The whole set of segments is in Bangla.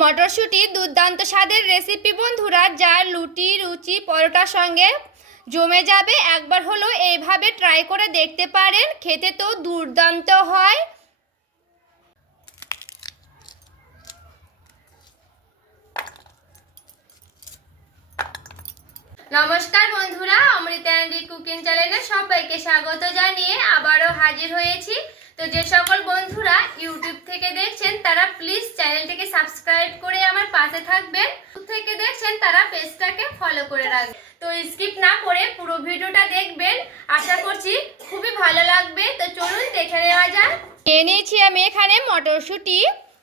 মটরশুঁটি দুর্দান্ত স্বাদের রেসিপি বন্ধুরা যা লুটি, রুচি, পরোটার সঙ্গে জমে যাবে, একবার হলো এইভাবে ট্রাই করে দেখতে পারেন, খেতে তো দুর্দান্ত হয়। নমস্কার বন্ধুরা, অমৃতা কুকিং চ্যানেলে সবাইকে স্বাগত জানিয়ে আবারও হাজির হয়েছি। তো যে সকল বন্ধুরা ইউটিউব থেকে দেখছেন, তারা প্লিজ চ্যানেলটিকে সাবস্ক্রাইব করে আমার পাশে থাকবেন। থেকে দেখছেন, তারা পেজটাকে ফলো করে রাখবেন। তো স্কিপ না করে পুরো ভিডিওটা দেখবেন। আশা করছি খুবই ভালো লাগবে। তো চলুন দেখে নেওয়া যাক। নিয়েছি আমি এখানে মটরশুঁটি।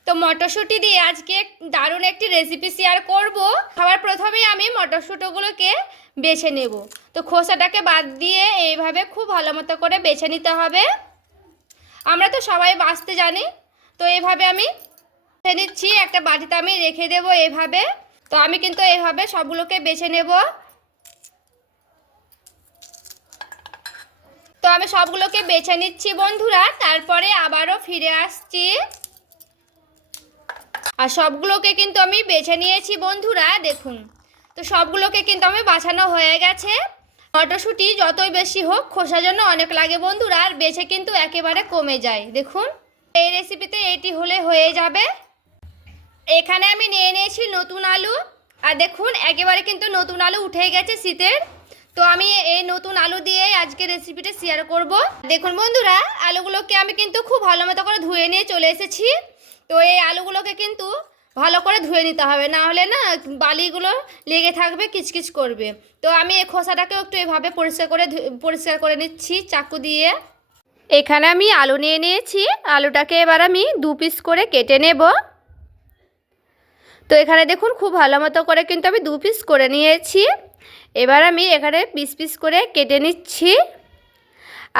তো মটরশুঁটি দিয়ে আজকে দারুণ একটি রেসিপি শেয়ার করব। সবার প্রথমেই আমি মটরশুঁটিগুলোকে বেছে নেব। তো খোসাটাকে বাদ দিয়ে এইভাবে খুব ভালো মতো করে বেছে নিতে হবে। আমরা তো সবাই বাঁচতে জানি। তো এভাবে আমি নিচ্ছি, একটা বাটিতে আমি রেখে দেব এভাবে। তো আমি কিন্তু এভাবে সবগুলোকে বেছে নেব। তো আমি সবগুলোকে বেছে নিচ্ছি বন্ধুরা, তারপরে আবারও ফিরে আসছি। আর সবগুলোকে কিন্তু আমি বেছে নিয়েছি বন্ধুরা, দেখুন। তো সবগুলোকে কিন্তু আমি বাছানো হয়ে গেছে। মটরশুঁটি যতই বেশি হোক খোসার জন্য অনেক লাগে বন্ধুরা, আর বেছে কিন্তু একেবারে কমে যায়। দেখুন, এই রেসিপিতে এটি হলে হয়ে যাবে। এখানে আমি নিয়ে নিয়েছি নতুন আলু। আর দেখুন, একেবারে কিন্তু নতুন আলু উঠে গেছে শীতের। তো আমি এই নতুন আলু দিয়ে আজকে রেসিপিটা শেয়ার করব। দেখুন বন্ধুরা, আলুগুলোকে আমি কিন্তু খুব ভালো মতো করে ধুয়ে নিয়ে চলে এসেছি। তো এই আলুগুলোকে কিন্তু ভালো করে ধুয়ে নিতে হবে, না হলে না বালিগুলো লেগে থাকবে, কিচকিচ করবে। তো আমি এই খোসাটাকেও একটু এভাবে পরিষ্কার করে পরিষ্কার করে নিচ্ছি, চাকু দিয়ে। এখানে আমি আলু নিয়ে নিয়েছি, আলুটাকে এবার আমি দু পিস করে কেটে নেব। তো এখানে দেখুন খুব ভালো মতো করে কিন্তু আমি দু পিস করে নিয়েছি। এবার আমি এখানে পিস পিস করে কেটে নিচ্ছি।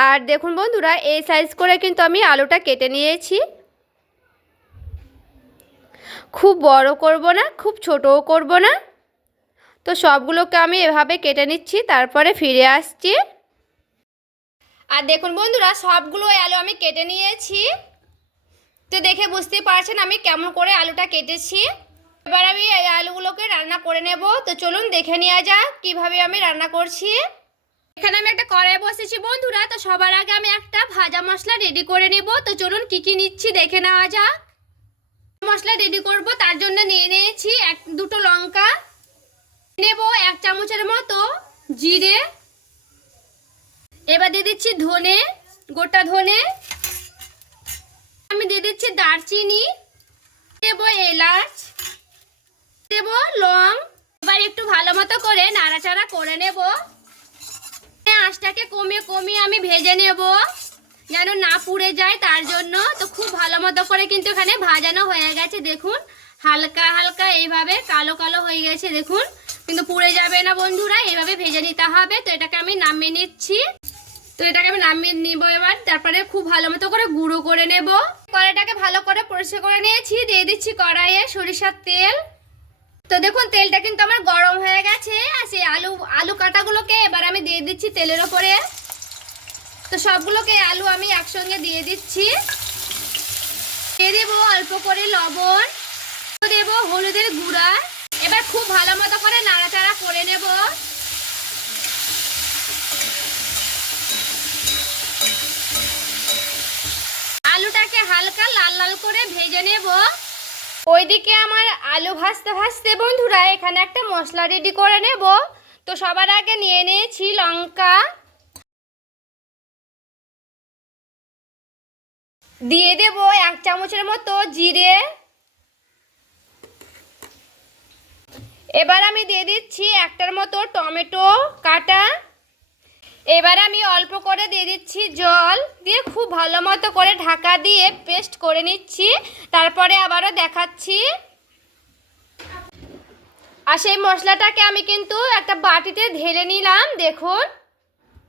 আর দেখুন বন্ধুরা, এই সাইজ করে কিন্তু আমি আলুটা কেটে নিয়েছি। খুব বড় করব না, খুব ছোটও করব না। তো সবগুলোকে আমি এভাবে কেটে নিচ্ছি, তারপরে ফিরে আসছি। আর দেখুন বন্ধুরা, সবগুলো আলু আমি কেটে নিয়েছি। তো দেখে বুঝতে পারছেন আমি কেমন করে আলুটা কেটেছি। এবার আমি এই আলুগুলোকে রান্না করে নেব। তো চলুন দেখে নেওয়া যাক কীভাবে আমি রান্না করছি। এখানে আমি একটা কড়াই বসেছি বন্ধুরা, তো সবার আগে আমি একটা ভাজা মশলা রেডি করে নেব। তো চলুন কি কি নিচ্ছি দেখে নেওয়া যাক। মশলা রেডি করব, তার জন্য নিয়ে নিয়েছি এক, দুটো লঙ্কা। নেব এক চামচের মতো জিরে। এবার দিয়ে দিচ্ছি ধনে, গোটা ধনে। আমি দিয়ে দিচ্ছি দারচিনি। দেব এলাচ। দেব লং। এবার একটু ভালো মতো করে নাড়াচাড়া করে নেব। আঁচটাকে কমিয়ে কমিয়ে আমি ভেজে নেব। যেন না পুড়ে যায়, তার জন্য তো খুব ভালো মতো করে কিন্তু এখানে ভাজানো হয়ে গেছে, দেখুন। হালকা হালকা এইভাবে কালো কালো হয়ে গেছে, দেখুন। কিন্তু পুড়ে যাবে না বন্ধুরা, এইভাবে ভেজে নিতে হবে। তো এটাকে আমি নামিয়ে নিচ্ছি। তো এটাকে আমি নামিয়ে নিব এবার, তারপরে খুব ভালো মতো করে গুঁড়ো করে নেব। কড়াইটাকে ভালো করে পরিষ্কার করে নিয়েছি, দিয়ে দিচ্ছি কড়াইয়ে সরিষার তেল। তো দেখুন, তেলটা কিন্তু আমার গরম হয়ে গেছে, আর সেই আলু আলু কাটাগুলোকে এবার আমি দিয়ে দিচ্ছি তেলের ওপরে। তো সবগুলোকে আলু আমি একসঙ্গে দিয়ে দিচ্ছি। দিয়ে দেবো অল্প করে লবণ দেবো হলুদের গুঁড়া। এবার খুব ভালো মতো করে নাড়াচাড়া করে নেব। আলুটাকে হালকা লাল লাল করে ভেজে নেব। ওইদিকে আমার আলু ভাজতে ভাজতে বন্ধুরা, এখানে একটা মশলা রেডি করে নেব। তো সবার আগে নিয়ে নিয়েছি লঙ্কা। দিয়ে দেব এক চামচের মতো জিরে। এবার আমি দিয়ে দিচ্ছি একটার মতো টমেটো কাটা। এবার আমি অল্প করে দিয়ে দিচ্ছি জল। দিয়ে খুব ভালো মতো করে ঢাকা দিয়ে পেস্ট করে নিচ্ছি। তারপরে আবারও দেখাচ্ছি। আর সেই মশলাটাকে আমি কিন্তু একটা বাটিতে ঢেলে নিলাম, দেখুন।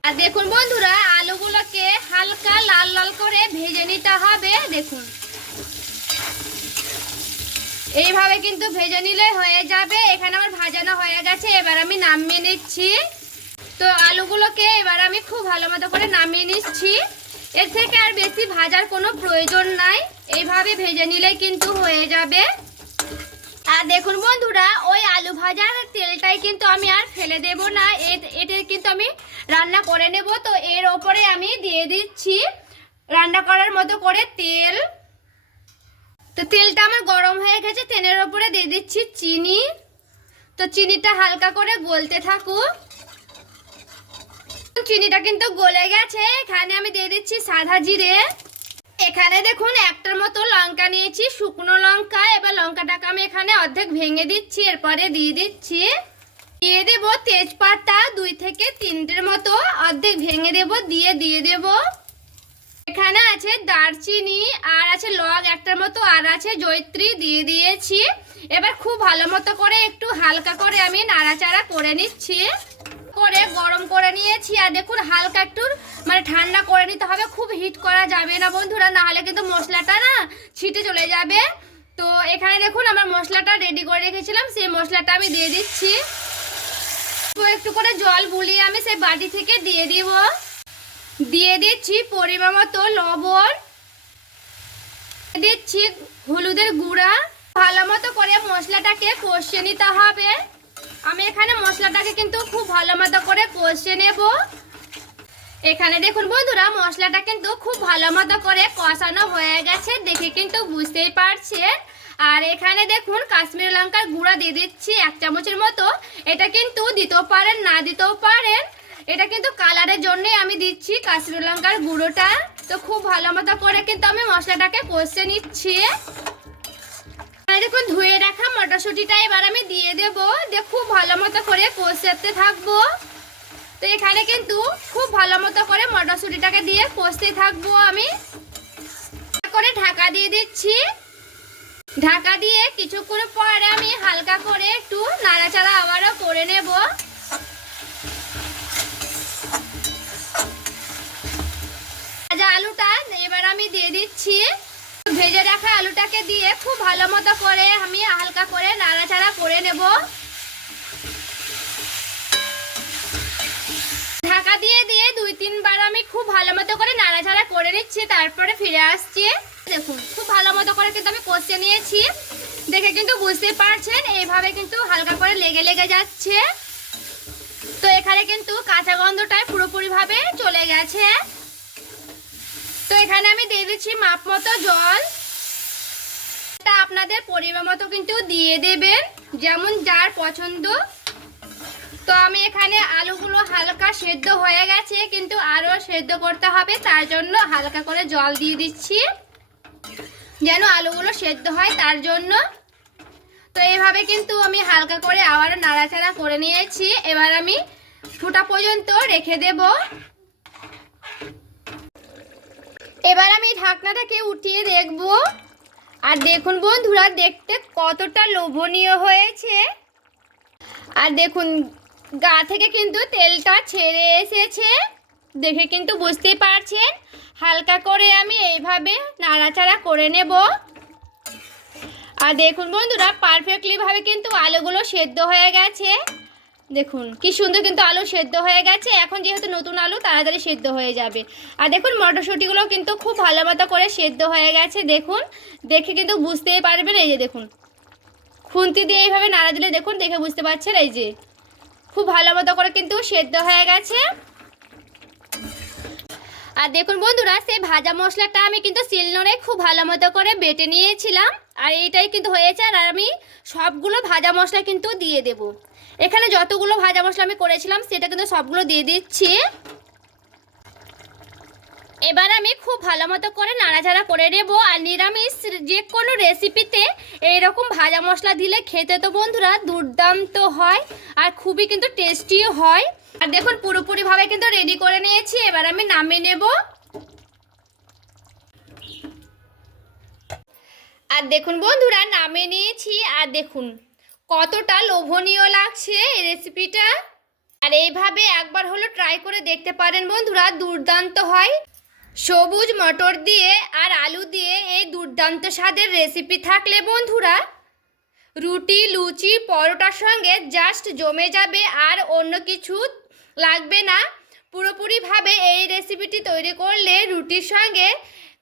আর দেখুন বন্ধুরা, আলুগুলোকে হালকা লাল লাল করে ভেজে নিতে হবে, দেখুন। এইভাবে কিন্তু ভেজে নিলে হয়ে যাবে। এখানে আমার ভাজানো হয়ে গেছে, এবার আমি নামিয়ে নিচ্ছি। তো আলুগুলোকে এবার আমি খুব ভালো মতো করে নামিয়ে নিচ্ছি। এর থেকে আর বেশি ভাজার কোনো প্রয়োজন নাই। এইভাবে ভেজে নিলেই কিন্তু হয়ে যাবে। বন্ধুরা, ওই আলু ভাজার তেলটাই কিন্তু আমি আর ফেলে দেব না। এটা কিন্তু আমি রান্না করে নেব। তো এর ওপরে আমি দিয়ে দিচ্ছি রান্না করার মতো করে তেল। তো তেলটা আমার গরম হয়ে গেছে, তেলের ওপরে দিয়ে দিচ্ছি চিনি। তো চিনিটা হালকা করে গলতে থাকুক। চিনিটা কিন্তু গলে গেছে। এখানে আমি দিয়ে দিচ্ছি সাদা জিরে। এখানে দেখুন, একটার মতো লঙ্কা নিয়েছি, শুকনো লঙ্কা, এবার লঙ্কাটাকে আমি এখানে অর্ধেক ভেঙে দিচ্ছি, এরপরে দিয়ে দিচ্ছি। দিয়ে দেব তেজপাতা, দুই থেকে তিনটের মতো অর্ধেক ভেঙে দেব, দিয়ে দিয়ে দেব। এখানে আছে দারচিনি, আর আছে লগ একটার মতো, আর আছে জৈত্রী দিয়ে দিয়েছি। এবার খুব ভালো মতো করে একটু হালকা করে আমি নাড়াচাড়া করে নিচ্ছি। করে, গরম করে নিয়েছি। আর দেখুন, হালকা একটু মানে ঠান্ডা করে নিতে হবে, খুব হিট করা যাবে না বন্ধুরা। না হলে কিন্তু মশলাটা না ছিটে চলে যাবে। তো এখানে দেখুন, আমার মশলাটা রেডি করে রেখেছিলাম। সেই মশলাটা আমি দিয়ে দিচ্ছি। তো একটু করে জল বুলিয়ে আমি সেই বাটি থেকে দিয়ে দিব। দিয়ে দিচ্ছি পরিমাণ মতো লবণ। দিচ্ছি হলুদের গুঁড়া। ভালো মতো করে মশলাটাকে কষিয়ে নিতে হবে। আমি এখানে মশলাটাকে কিন্তু খুব ভালো মতো করে কষিয়ে নেব। এখানে দেখুন বন্ধুরা, মশলাটা কিন্তু খুব ভালো মতো করে কষানো হয়ে গেছে, দেখে কিন্তু বুঝতেই পারছেন। আর এখানে দেখুন, কাশ্মীরি লঙ্কার গুঁড়া দিয়ে দিচ্ছি এক চামচের মতো। এটা কিন্তু দিতেও পারেন, না দিতেও পারেন। এটা কিন্তু কালারের জন্যই আমি দিচ্ছি কাশ্মীরি লঙ্কার গুঁড়োটা। তো খুব ভালো মতো করে কিন্তু আমি মশলাটাকে কষে নিচ্ছি। দেখুন, ধুয়ে রাখা মটরশুঁটিটা এবার আমি দিয়ে দেব। দিয়ে খুব ভালো মতো করে কষাতে থাকব। তো এখানে কিন্তু খুব ভালো মতো করে মটরশুঁটিটাকে দিয়ে কষতে থাকব আমি। করে ঢাকা দিয়ে দিচ্ছি। ঢাকা দিয়ে কিছুক্ষণ পরে আমি হালকা করে একটু নাড়াচাড়া আবারও করে নেব। আলুটা এবার আমি দিয়ে দিচ্ছি। আলুটাকে দিয়ে খুব ভালো মতো করে আমি হালকা করে নাড়াচাড়া করে নেব। ঢাকা দিয়ে দিয়ে দুই তিনবার আমি খুব ভালো মতো করে নাড়াচাড়া করে নিচ্ছি, তারপরে ফিরে আসছি। দেখুন, খুব ভালো মতো করে কিন্তু আমি কষে নিয়েছি। দেখে কিন্তু বুঝতে পারছেন, এইভাবে কিন্তু হালকা করে লেগে লেগে যাচ্ছে। তো এখানে কিন্তু কাঁচা গন্ধটাই পুরোপুরিভাবে চলে গেছে। তো এখানে আমি দিয়ে দিচ্ছি মাপ মতো জল। আপনাদের পরিমাণ মতো কিন্তু দিয়ে দেবেন, যেমন যার পছন্দ। তো আমি এখানে আলুগুলো হালকা সেদ্ধ হয়ে গেছে, কিন্তু আরও সেদ্ধ করতে হবে, তার জন্য হালকা করে জল দিয়ে দিচ্ছি, যেন আলুগুলো সেদ্ধ হয় তার জন্য। তো এইভাবে কিন্তু আমি হালকা করে আবার নাড়াচাড়া করে নিয়েছি, এবার আমি ফুটা পর্যন্ত রেখে দেব। এবার আমি ঢাকনাটাকে উঠিয়ে দেখব। আর দেখুন বন্ধুরা, দেখতে কতটা লোভনীয় হয়েছে। আর দেখুন, গা থেকে কিন্তু তেলটা ছেড়ে এসেছে। দেখে কিন্তু বুঝতেই পারছেন, হালকা করে আমি এইভাবে নাড়াচাড়া করে নেব। আর দেখুন বন্ধুরা পারফেক্টলি ভাবে কিন্তু আলুগুলো সেদ্ধ হয়ে গেছে। দেখুন, কি সুন্দর কিন্তু আলু সেদ্ধ হয়ে গেছে। এখন যেহেতু নতুন আলু, তাড়াতাড়ি সেদ্ধ হয়ে যাবে। আর দেখুন মটরশুঁটিগুলো কিন্তু খুব ভালো মতো করে সেদ্ধ হয়ে গেছে। দেখুন, দেখে কিন্তু বুঝতেই পারবেন। এই যে দেখুন, খুন্তি দিয়ে এইভাবে নাড়া দিলে দেখুন, দেখে বুঝতে পারছেন? এই যে, খুব ভালো মতো করে কিন্তু সেদ্ধ হয়ে গেছে। আর দেখুন বন্ধুরা, সেই ভাজা মশলাটা আমি কিন্তু শিলনোড়ে খুব ভালো মতো করে বেটে নিয়েছিলাম। আর এইটাই কিন্তু হয়েছে, আর আমি সবগুলো ভাজা মশলা কিন্তু দিয়ে দেব। এখানে যতগুলো ভাজা মশলা আমি করেছিলাম, সেটা কিন্তু সবগুলো দিয়ে দিচ্ছি। এবার আমি খুব ভালো মতো করে নাড়াচাড়া করে নেব। আর নিরামিষ যে কোনো রেসিপিতে এইরকম ভাজা মশলা দিলে খেতে তো বন্ধুরা দুর্দান্ত হয় আর খুবই কিন্তু টেস্টিও হয়। আর দেখুন, পুরোপুরিভাবে কিন্তু রেডি করে নিয়েছি। এবার আমি নামিয়ে নেব। আর দেখুন বন্ধুরা, নামিয়ে নিয়েছি। আর দেখুন কতটা লোভনীয় লাগছে এই রেসিপিটা আর এইভাবে একবার হলো ট্রাই করে দেখতে পারেন বন্ধুরা, দুর্দান্ত হয়। সবুজ মটর দিয়ে আর আলু দিয়ে এই দুর্দান্ত স্বাদের রেসিপি থাকলে বন্ধুরা, রুটি, লুচি, পরোটার সঙ্গে জাস্ট জমে যাবে আর অন্য কিছু লাগবে না। পুরোপুরিভাবে এই রেসিপিটি তৈরি করলে রুটির সঙ্গে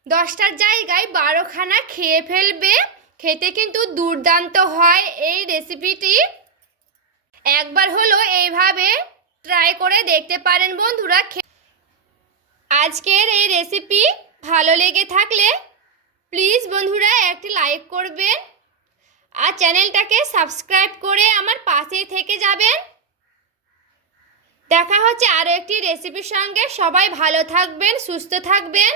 দশটার জায়গায় বারোখানা খেয়ে ফেলবে। খেতে কিন্তু দুর্দান্ত হয় এই রেসিপিটি একবার হলো এইভাবে ট্রাই করে দেখতে পারেন বন্ধুরা আজকের এই রেসিপি ভালো লেগে থাকলে প্লিজ বন্ধুরা একটি লাইক করবেন আর চ্যানেলটাকে সাবস্ক্রাইব করে আমার পাশেই থেকে যাবেন। দেখা হচ্ছে আরও একটি রেসিপির সঙ্গে। সবাই ভালো থাকবেন, সুস্থ থাকবেন।